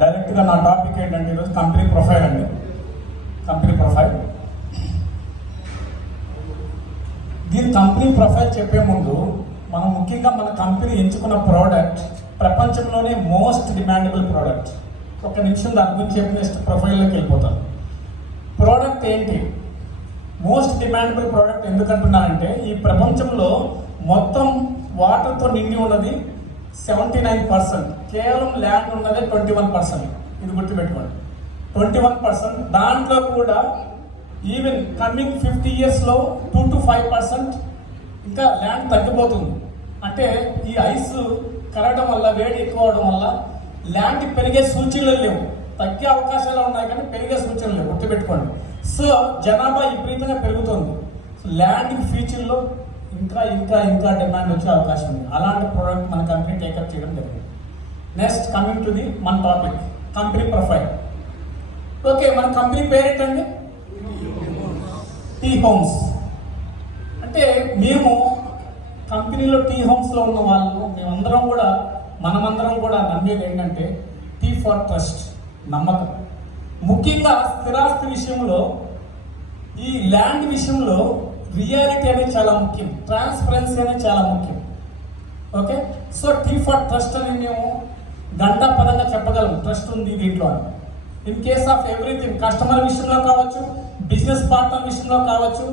డైరెక్ట్గా నా టాపిక్ ఏంటంటే ఈరోజు కంపెనీ ప్రొఫైల్ అండి. Company profile. దీని కంపెనీ ప్రొఫైల్ చెప్పే ముందు మనం ముఖ్యంగా మన కంపెనీ ఎంచుకున్న ప్రోడక్ట్ ప్రపంచంలోనే మోస్ట్ డిమాండబుల్ ప్రోడక్ట్. ఒక నిమిషం దాని గురించి చెప్పి నెక్స్ట్ ప్రొఫైల్లోకి వెళ్ళిపోతాను. ప్రోడక్ట్ ఏంటి? మోస్ట్ డిమాండబుల్ ప్రోడక్ట్ ఎందుకంటున్నానంటే ఈ ప్రపంచంలో మొత్తం వాటర్తో నిండి ఉన్నది 79%, కేవలం ల్యాండ్ ఉన్నది 21%. ఇది గుర్తుపెట్టుకోండి, 21%. దాంట్లో కూడా ఈవెన్ కమింగ్ 50 yearsలో 2 to 5% ఇంకా ల్యాండ్ తగ్గిపోతుంది. అంటే ఈ ఐస్ కరగడం వల్ల, వేడి ఎక్కువ అవడం వల్ల ల్యాండ్ పెరిగే సూచనలు లేవు. తగ్గే అవకాశాలు ఉన్నాయి కానీ పెరిగే సూచనలు లేవు, గుర్తుపెట్టుకోండి. సో జనాభా విపరీతంగా పెరుగుతుంది. సో ల్యాండ్ ఫ్యూచర్లో ఇంకా ఇంకా ఇంకా డిమాండ్ వచ్చే అవకాశం ఉంది. అలాంటి ప్రోడక్ట్ మన కంపెనీ టేకప్ చేయడం జరిగింది. నెక్స్ట్ కమింగ్ టు ది మన టాపిక్, కంపెనీ ప్రొఫైల్. ఓకే, మన కంపెనీ పేరు ఏంటండి? T Homes. అంటే మేము కంపెనీలో టీ హోమ్స్లో ఉన్న వాళ్ళు మనమందరం కూడా నమ్మేది ఏంటంటే టీ ఫర్ ట్రస్ట్, నమ్మకం. ముఖ్యంగా స్థిరాస్తి విషయంలో, ఈ ల్యాండ్ విషయంలో రియాలిటీ అనేది చాలా ముఖ్యం, ట్రాన్స్పరెన్సీ అనేది చాలా ముఖ్యం. Okay, so tea for trust అని మేము గంటాపదంగా చెప్పగలం, ట్రస్ట్ ఉంది దీంట్లో. In case of everything, customer విషయంలో కావచ్చు, బిజినెస్ పార్ట్నర్ విషయంలో కావచ్చు,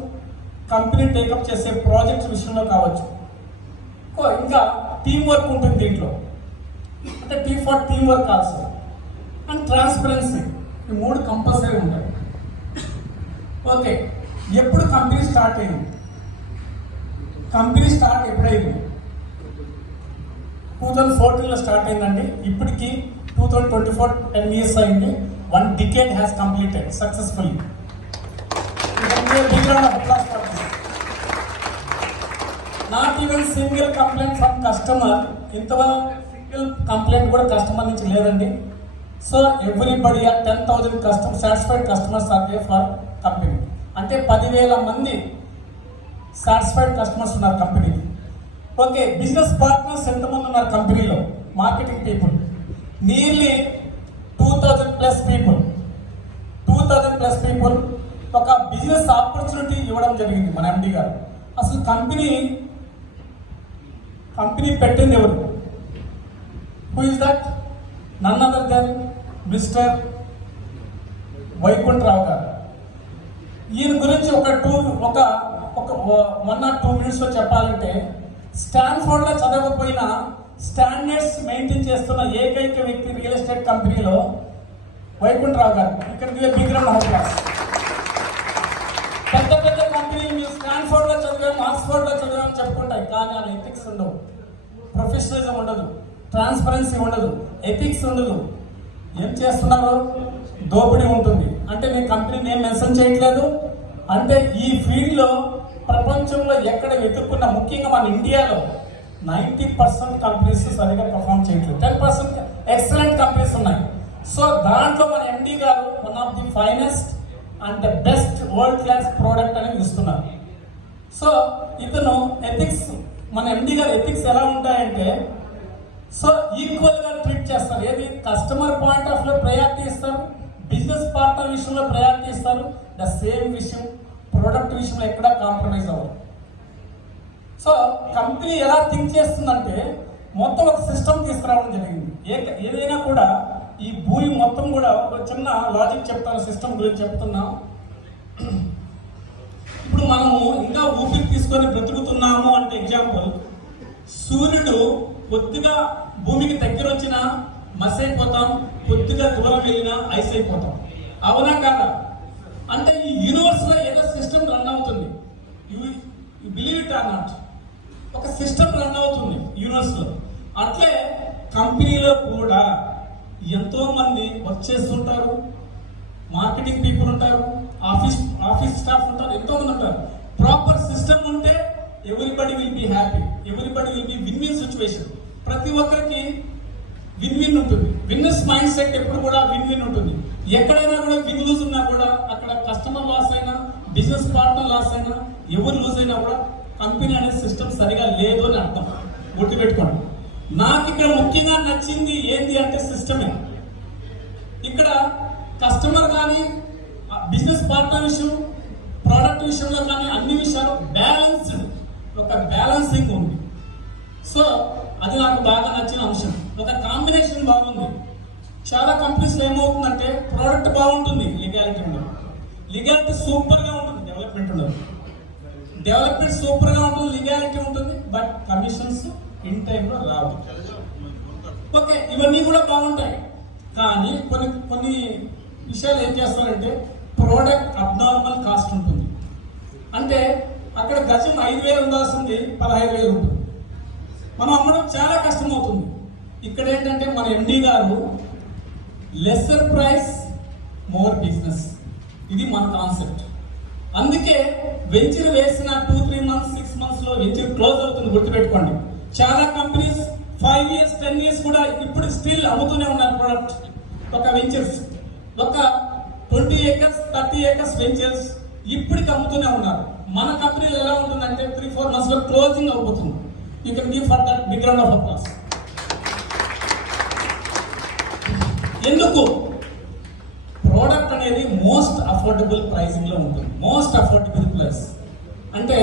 కంపెనీ టేకప్ చేసే ప్రాజెక్ట్స్ విషయంలో కావచ్చు, ఇంకా టీమ్ వర్క్ ఉంటుంది దీంట్లో. అంటే T for team work also and transparency, ఈ 3 కంపల్సరీ ఉంటాయి. ఓకే, ఎప్పుడు కంపెనీ స్టార్ట్ అయింది? కంపెనీ స్టార్ట్ ఎప్పుడైంది? 2014లో స్టార్ట్ అయిందండి. ఇప్పటికి 2024, 10 years అయింది. 1 decade has completed successfully. Not even single complaint from customer. ఇంతవరకు సింగిల్ కంప్లైంట్ కూడా కస్టమర్ నుంచి లేదండి. So everybody 10,000 customer satisfied customers are they for company. అంటే 10,000 మంది సాటిస్ఫైడ్ కస్టమర్స్ ఉన్నారు కంపెనీకి. ఓకే, బిజినెస్ పార్ట్నర్స్ ఎంతమంది ఉన్నారు కంపెనీలో? Marketing people nearly 2,000+ people. 2,000+ people ఒక బిజినెస్ ఆపర్చునిటీ ఇవ్వడం జరిగింది మన ఎండి గారు. అసలు కంపెనీ పెట్టింది ఎవరు? Who is that? None other than mister Vaikuntharao garu. ఈయన గురించి ఒక 1 or 2 minutes చెప్పాలంటే, స్టాన్ఫోర్డ్లో చదవకపోయినా స్టాండర్డ్స్ మెయింటైన్ చేస్తున్న ఏకైక వ్యక్తి రియల్ ఎస్టేట్ కంపెనీలో వైకుంఠరావు గారు. ఇక్కడ బిగ్ రౌండ్ ఆఫ్ అప్లాస్. పెద్ద పెద్ద కంపెనీలు మీరు స్టాన్ఫోర్డ్లో చదివాము, ఆక్స్ఫోర్డ్లో చదివాము చెప్పుకుంటాయి, కానీ అలా ఎథిక్స్ ఉండవు, ప్రొఫెషనలిజం ఉండదు, ట్రాన్స్పరెన్సీ ఉండదు, ఎథిక్స్ ఉండదు. ఏం చేస్తున్నారు? దోపిడీ ఉంటుంది. అంటే నేను కంపెనీ నేమ్ మెన్షన్ చేయట్లేదు. అంటే ఈ ఫీల్డ్లో ప్రపంచంలో ఎక్కడ వెతుక్కున్నా, ముఖ్యంగా మన ఇండియాలో 90% కంపెనీస్ సరిగా పర్ఫామ్ చేయట్లేదు. 10% ఎక్సలెంట్ కంపెనీస్ ఉన్నాయి. సో దాంట్లో మన ఎండి గారు one of the finest and the best world class product అనేది ఇస్తున్నారు. సో ఇతను ఎథిక్స్, మన ఎండి గారు ఎథిక్స్ ఎలా ఉంటాయంటే, సో ఈక్వల్గా ట్రీట్ చేస్తారు. ఏది? Customer point of low priority ఇస్తారు, బిజినెస్ పార్ట్నర్ విషయంలో ప్రయారిటీ ఇస్తారు. ద సేమ్ విషయం ప్రోడక్ట్ విషయంలో ఎక్కడా కాంప్రమైజ్ అవ్వరు. సో కంపెనీ ఎలా థింక్ చేస్తుందంటే, మొత్తం ఒక సిస్టమ్ తీసుకురావడం జరిగింది. ఏదైనా కూడా ఈ భూమి మొత్తం కూడా ఒక చిన్న లాజిక్ చెప్తాను, సిస్టమ్ గురించి చెప్తున్నా. ఇప్పుడు మనము ఇంకా ఊపిరి తీసుకొని బ్రతుకుతున్నాము అంటే ఎగ్జాంపుల్, సూర్యుడు కొద్దిగా భూమికి దగ్గర వచ్చినా మస్ అయిపోతాం, కొద్దిగా దూరం వెళ్ళినా ఐస్ అయిపోతాం. అవునా కాదా? అంటే ఈ యూనివర్స్ లో ఏదో సిస్టమ్ రన్ అవుతుంది. You believe it or not, ఒక సిస్టమ్ రన్ అవుతుంది యూనివర్స్ లో. అట్లే కంపెనీలో కూడా ఎంతో మంది వర్క్ చేస్తుంటారు, మార్కెటింగ్ పీపుల్ ఉంటారు, ఆఫీస్ స్టాఫ్ ఉంటారు, ఎంతో మంది ఉంటారు. ప్రాపర్ సిస్టమ్ ఉంటే everybody will be happy, everybody will be win win situation. ప్రతి ఒక్కరికి విన్ విన్ ఉంటుంది. విన్నర్స్ మైండ్ సెట్ ఎప్పుడు కూడా విన్ విన్ ఉంటుంది. ఎక్కడైనా కూడా విన్ లూజ్ ఉన్నా కూడా, అక్కడ కస్టమర్ లాస్ అయినా, బిజినెస్ పార్ట్నర్ లాస్ అయినా, ఎవరు లూజ్ అయినా కూడా కంపెనీ అనే సిస్టమ్ సరిగా లేదు అని అర్థం. గుర్తుపెట్టుకోండి. నాకు ఇక్కడ ముఖ్యంగా నచ్చింది ఏంటి అంటే సిస్టమే. కస్టమర్ కానీ బిజినెస్ పార్ట్నర్ విషయం, ప్రోడక్ట్ విషయంలో కానీ అన్ని విషయాలు బ్యాలెన్స్డ్, ఒక బ్యాలెన్సింగ్ ఉంది. సో అది నాకు బాగా నచ్చిన అంశం. ఒక కాంబినేషన్ బాగుంది. చాలా కంపెనీస్లో ఏమవుతుందంటే ప్రోడక్ట్ బాగుంటుంది, లీగాలిటీ ఉండదు. లీగాలిటీ సూపర్గా ఉంటుంది, డెవలప్మెంట్ ఉండదు. డెవలప్మెంట్ సూపర్గా ఉంటుంది, లీగాలిటీ ఉంటుంది, బట్ కమిషన్స్ ఇన్ టైంలో రావు. ఓకే, ఇవన్నీ కూడా బాగుంటాయి. కానీ కొన్ని విషయాలు ఏం చేస్తారంటే ప్రోడక్ట్ అబ్నార్మల్ కాస్ట్ ఉంటుంది. అంటే అక్కడ గజం 5,000 ఉండాల్సింది 15,000 ఉంటుంది. మనం అమ్మడం చాలా కష్టం అవుతుంది. ఇక్కడ ఏంటంటే మన ఎండి గారు లెస్సర్ ప్రైస్ మోర్ బిజినెస్, ఇది మన కాన్సెప్ట్. అందుకే వెంచర్ వేసిన 2-3 months 6 months లో వెంచర్ క్లోజ్ అవుతుంది, గుర్తుపెట్టుకోండి. చాలా కంపెనీస్ 5 years 10 years కూడా ఇప్పుడు స్టిల్ అమ్ముతూనే ఉన్నారు ప్రొడక్ట్. ఒక వెంచర్స్ ఒక 20 acres 30 acres వెంచర్స్ ఇప్పటికి అమ్ముతూనే ఉన్నారు. మన కంపెనీలు ఎలా ఉంటుందంటే 3-4 months లో క్లోజింగ్ అవుతుంది. You can give for that big round of applause. ఎందుకు? ప్రోడక్ట్ అనేది మోస్ట్ అఫోర్డబుల్ ప్రైసింగ్ లో ఉంటుంది. మోస్ట్ అఫోర్డబుల్ ప్రైస్ అంటే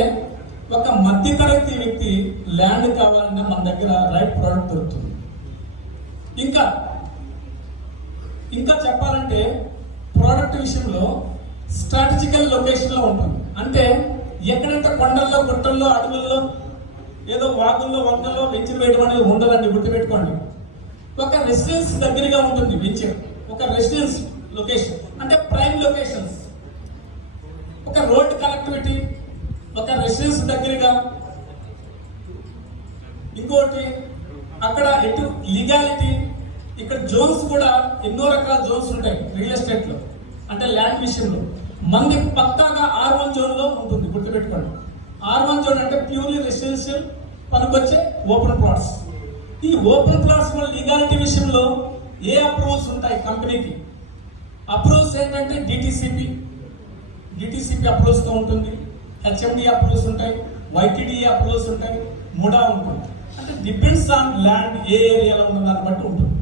ఒక మధ్యతరగతి వ్యక్తి ల్యాండ్ కావాలన్నా మన దగ్గర రైట్ ప్రోడక్ట్ దొరుకుతుంది. ఇంకా చెప్పాలంటే ప్రోడక్ట్ విషయంలో స్ట్రాటజికల్ లొకేషన్ లో ఉంటుంది. అంటే ఎక్కడంటే కొండల్లో గుట్టల్లో అడవుల్లో ఏదో వాగుల్లో వంకల్లో వెంచర్ వేయడం అనేది ఉండదండి, గుర్తుపెట్టుకోండి. ఒక రెసిడెన్స్ దగ్గరగా ఉంటుంది వెంచర్, ఒక రెసిడెన్స్ లొకేషన్ అంటే ప్రైమ్ లొకేషన్స్, ఒక రోడ్ కనెక్టివిటీ, ఒక రెసిడెన్స్ దగ్గరగా. ఇంకోటి అక్కడ ఎటు లీగాలిటీ. ఇక్కడ జోన్స్ కూడా ఎన్నో రకాల జోన్స్ ఉంటాయి రియల్ ఎస్టేట్ లో, అంటే ల్యాండ్ విషయంలో. మంది పక్కాగా R1 జోన్ లో ఉంటుంది, గుర్తుపెట్టుకోండి. R1 జోన్ అంటే ప్యూర్లీ రెసిడెన్షియల్ పనికొచ్చే ఓపెన్ ప్లాట్స్. ఈ ఓపెన్ ప్లాట్స్ వల్ల లీగాలిటీ విషయంలో ఏ అప్రూవల్స్ ఉంటాయి కంపెనీకి? అప్రూవల్స్ ఏంటంటే డిటిసిపి అప్రూవల్స్ తో ఉంటుంది, హెచ్ఎండి అప్రూవల్స్ ఉంటాయి, వైటిడిఏ అప్రూవల్స్ ఉంటాయి, ముడా ఉంటుంది. అంటే డిపెండ్స్ ఆన్ ల్యాండ్ ఏ ఏరియాలో ఉన్న దాన్ని బట్టి ఉంటుంది.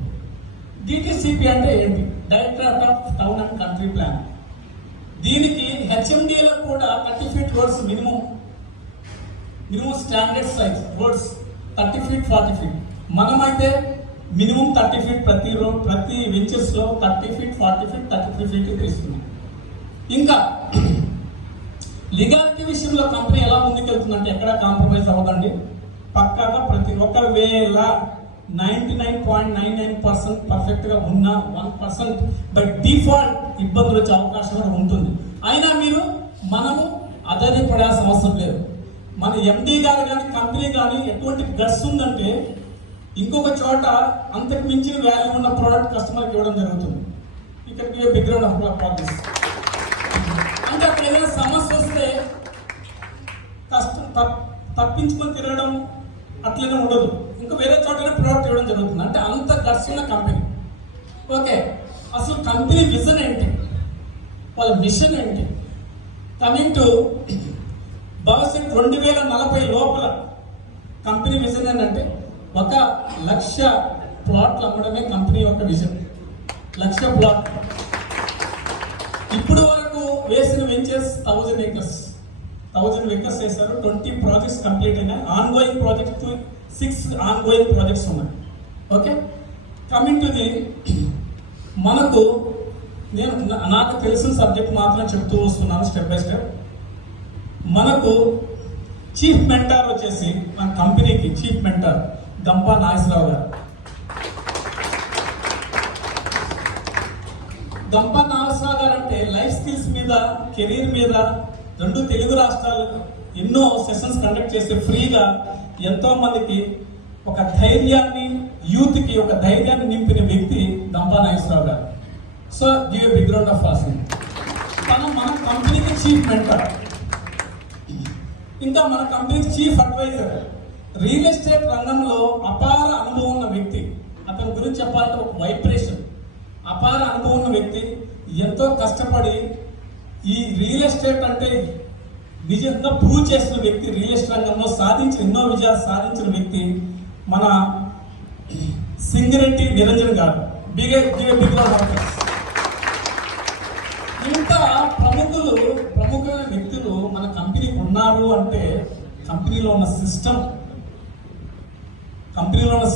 డిటిసిపి అంటే ఏంటి? Directorate of town and country plan. దీనికి హెచ్ఎండిలో కూడా 30 feet roads minimum standard size roads 30 feet 40 feet. మనమైతే మినిమం 30 feet ప్రతి వెంచర్స్ లో 30 feet 40 feet 33 feet తీసుకున్నాం. ఇంకా లీగాలిటీ విషయంలో కంపెనీ ఎలా ముందుకెళ్తుందంటే ఎక్కడ కాంప్రమైజ్ అవ్వదండి. పక్కాగా ఒకవేళ 99.99% పర్ఫెక్ట్ గా ఉన్న 1% బై డిఫాల్ట్ ఇబ్బందులు వచ్చే అవకాశం కూడా ఉంటుంది. అయినా మనము అధైర్యపడాల్సిన అవసరం లేదు. మన ఎండి గారు కానీ కంపెనీ కానీ ఎటువంటి గట్స్ ఉందంటే ఇంకొక చోట అంతకు మించిన వాల్యూ ఉన్న ప్రోడక్ట్ కస్టమర్కి ఇవ్వడం జరుగుతుంది. ఇక్కడ బిగ్ రౌండ్ ఆఫ్ అప్లాస్. అంటే అక్కడ ఏదైనా సమస్య వస్తే తప్పించుకొని తిరగడం అట్లనే ఉండదు, ఇంకా వేరే చోట ప్రోడక్ట్ ఇవ్వడం జరుగుతుంది. అంటే అంత గట్స్ ఉన్న కంపెనీ. ఓకే, అసలు కంపెనీ విజన్ ఏంటి, వాళ్ళ మిషన్ ఏంటి? కమింగ్ టు భవిష్యత్ 2040 లోపల కంపెనీ విజన్ ఏంటంటే 1,00,000 ప్లాట్లు అమ్మడమే కంపెనీ యొక్క విజన్. 1,00,000 ప్లాట్. ఇప్పుడు వరకు వేసిన వెంచర్స్ 1,000 acres వేశారు. 20 ప్రాజెక్ట్స్ కంప్లీట్ అయినాయి. ఆన్గోయింగ్ ప్రాజెక్ట్ 6 ఆన్గోయింగ్ ప్రాజెక్ట్స్ ఉన్నాయి. ఓకే, కమింగ్ టు ది నాకు తెలిసిన సబ్జెక్ట్ మాత్రం చెప్తూ వస్తున్నాను స్టెప్ బై స్టెప్. మనకు చీఫ్ మెంటార్ వచ్చేసి మన కంపెనీకి చీఫ్ మెంటార్ గంపా నాగేశ్వరరావు గారు. గంపా నాగేశ్వరరావు గారు అంటే లైఫ్ స్కిల్స్ మీద, కెరీర్ మీద 2 తెలుగు రాష్ట్రాలు ఎన్నో సెషన్స్ కండక్ట్ చేసి ఫ్రీగా ఎంతో మందికి ఒక ధైర్యాన్ని, యూత్కి ఒక ధైర్యాన్ని నింపిన వ్యక్తి Gampa Nageswararao garu. So give a big round of applause. మన కంపెనీకి చీఫ్ మెంటర్, ఇంకా మన కంపెనీకి చీఫ్ అడ్వైజర్. రియల్ ఎస్టేట్ రంగంలో అపార అనుభవం ఉన్న వ్యక్తి. అతని గురించి చెప్పాలంటే ఒక వైబ్రేషన్. అపార అనుభవం ఉన్న వ్యక్తి, ఎంతో కష్టపడి ఈ రియల్ ఎస్టేట్ అంటే నిజంగా ప్రూవ్ చేసిన వ్యక్తి. రియల్ ఎస్టేట్ రంగంలో ఎన్నో విజయాలు సాధించిన వ్యక్తి మన సింగిరెడ్డి నిరంజన్ గారు. బిగ్ ఇంత ప్రముఖమైన వ్యక్తులు మన కంపెనీకి ఉన్నారు అంటే కంపెనీలో ఉన్న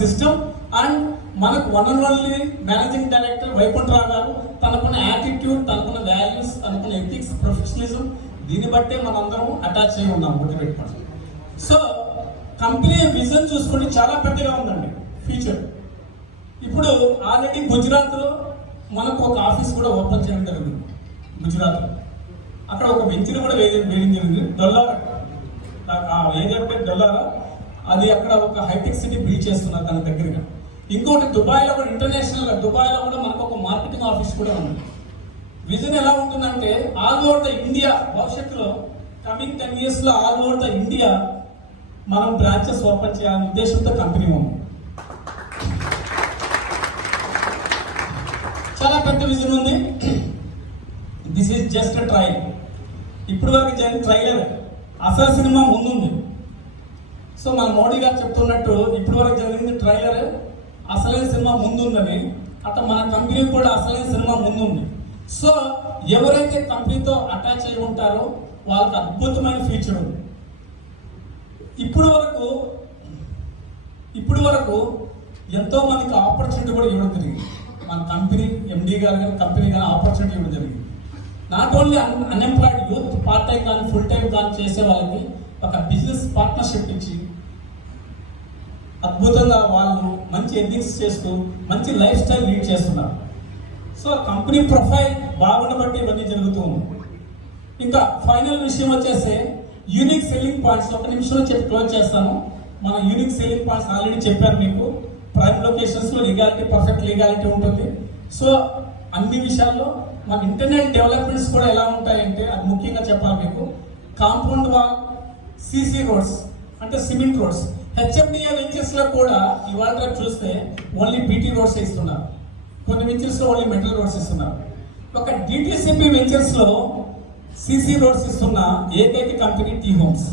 సిస్టమ్ అండ్ మనకు one and only managing director Vaikuntharao garu తనకున్న యాటిట్యూడ్, తనకున్న వాల్యూస్, తనకున్న ఎథిక్స్, ప్రొఫెషనలిజం, దీన్ని బట్టే మనందరం అటాచ్ అయి ఉన్నాం గుర్తుపెట్టుకోండి. సో కంపెనీ విజన్ చూసుకుంటే చాలా పెద్దగా ఉందండి ఫ్యూచర్. ఇప్పుడు ఆల్రెడీ గుజరాత్లో మనకు ఒక ఆఫీస్ కూడా ఓపెన్ చేయడం జరిగింది. గుజరాత్లో అక్కడ ఒక వెంచర్ కూడా వేయడం జరిగింది. డొల్లారా ఏరియా పేరు డొల్లారా, అది అక్కడ ఒక హైటెక్ సిటీ బిల్డ్ చేస్తున్నారు దాని దగ్గరగా. ఇంకోటి దుబాయ్లో కూడా ఇంటర్నేషనల్గా దుబాయ్లో కూడా మనకు ఒక మార్కెటింగ్ ఆఫీస్ కూడా ఉంది. విజన్ ఎలా ఉంటుందంటే ఆల్ ఓవర్ ద ఇండియా, భవిష్యత్తులో కమింగ్ 10 years లో ఆల్ ఓవర్ ద ఇండియా మనం బ్రాంచెస్ ఓపెన్ చేయాలనే ఉద్దేశంతో కంపెనీ ఉంది. చాలా పెద్ద విజన్ ఉంది. This is just trial. ఇప్పుడు వరకు జరిగిన ట్రైలర్, అసలు సినిమా ముందుంది. సో మన మోడీ గారు చెప్తున్నట్టు ఇప్పుడు వరకు జరిగింది ట్రైలర్, అసలైన సినిమా ముందుందని. అట్లా మన కంపెనీ కూడా అసలైన సినిమా ముందుంది. సో ఎవరైతే కంపెనీతో అటాచ్ అయి ఉంటారో వాళ్ళకి అద్భుతమైన ఫ్యూచర్ ఉంది. ఇప్పుడు వరకు ఎంతో మందికి ఆపర్చునిటీ కూడా ఇవ్వడం జరిగింది. మన కంపెనీ ఎండి గారు కానీ కంపెనీ కానీ ఆపర్చునిటీ ఇవ్వడం జరిగింది. Not only unemployed youth, part time కానీ ఫుల్ టైం కానీ చేసే వాళ్ళకి ఒక బిజినెస్ పార్ట్నర్షిప్ ఇచ్చి అద్భుతంగా వాళ్ళు మంచి ఎథిక్స్ చేస్తూ మంచి లైఫ్ స్టైల్ లీడ్ చేస్తున్నారు. సో కంపెనీ ప్రొఫైల్ బాగుండబట్టి ఇవన్నీ జరుగుతూ ఉంది. ఇంకా ఫైనల్ విషయం వచ్చేసి యూనిక్ సెల్లింగ్ పాయింట్స్. ఒక నిమిషంలో చెప్పి క్లోజ్ చేస్తాను. మన యూనిక్ సెల్లింగ్ పాయింట్స్ ఆల్రెడీ చెప్పాను మీకు. ప్రైమ్ లొకేషన్స్లో లీగాలిటీ, పర్ఫెక్ట్ లీగాలిటీ ఉంటుంది. సో అన్ని విషయాల్లో మన ఇంటర్నెట్ డెవలప్మెంట్స్ కూడా ఎలా ఉంటాయంటే అది ముఖ్యంగా చెప్పాలి మీకు. కాంపౌండ్ వాల్, సిసి రోడ్స్ అంటే సిమెంట్ రోడ్స్. హెచ్ఎండిఏ వెంచర్స్ లో కూడా ఇవాళ చూస్తే ఓన్లీ బీటీ రోడ్స్ ఇస్తున్నారు, కొన్ని వెంచర్స్ లో ఓన్లీ మెటల్ రోడ్స్ ఇస్తున్నారు. ఒక డిటిసిపి వెంచర్స్ లో సిసి రోడ్స్ ఇస్తున్న ఏకైక కంపెనీ టీ హోమ్స్.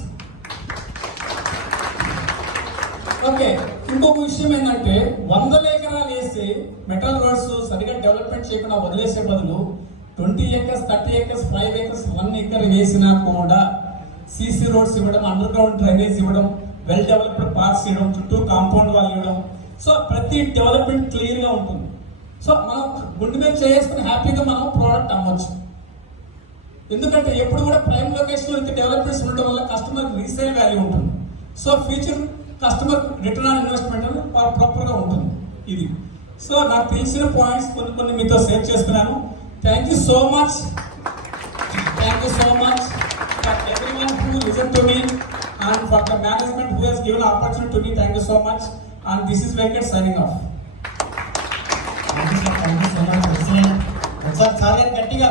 ఓకే, ఇంకొక విషయం ఏంటంటే 100 ఎకరాలు వేసి మెటల్ రోడ్స్ సరిగా డెవలప్మెంట్ చేయకుండా వదిలేసే బదులు 20 acres, 30 acres, 5 acres, 1 acre వేసినా కూడా సిసి రోడ్స్ ఇవ్వడం, అండర్ గ్రౌండ్ డ్రైనేజ్ ఇవ్వడం, వెల్ డెవలప్డ్ పార్క్స్ ఇవ్వడం, చుట్టూ కాంపౌండ్ వాళ్ళు ఇవ్వడం. సో ప్రతి డెవలప్మెంట్ క్లియర్ గా ఉంటుంది. సో మనం గుండె మీద చేసుకుని హ్యాపీగా మనం ప్రోడక్ట్ అమ్మొచ్చు. ఎందుకంటే ఎప్పుడు కూడా ప్రైమ్ లొకేషన్ లో ఇంత డెవలప్మెంట్స్ ఉండడం వల్ల కస్టమర్ రీసేల్ వాల్యూ ఉంటుంది. So future customer return on investment proper గా ఉంటుంది ఇది. సో నాకు తెలిసిన పాయింట్స్ కొన్ని మీతో షేర్ చేసుకున్నాను. Thank you so much for everyone who listened to me and for the management who has given opportunity to me. Thank you so much, and this is Venkat signing off. Thank you so much. Excellent. Sir, gatti ga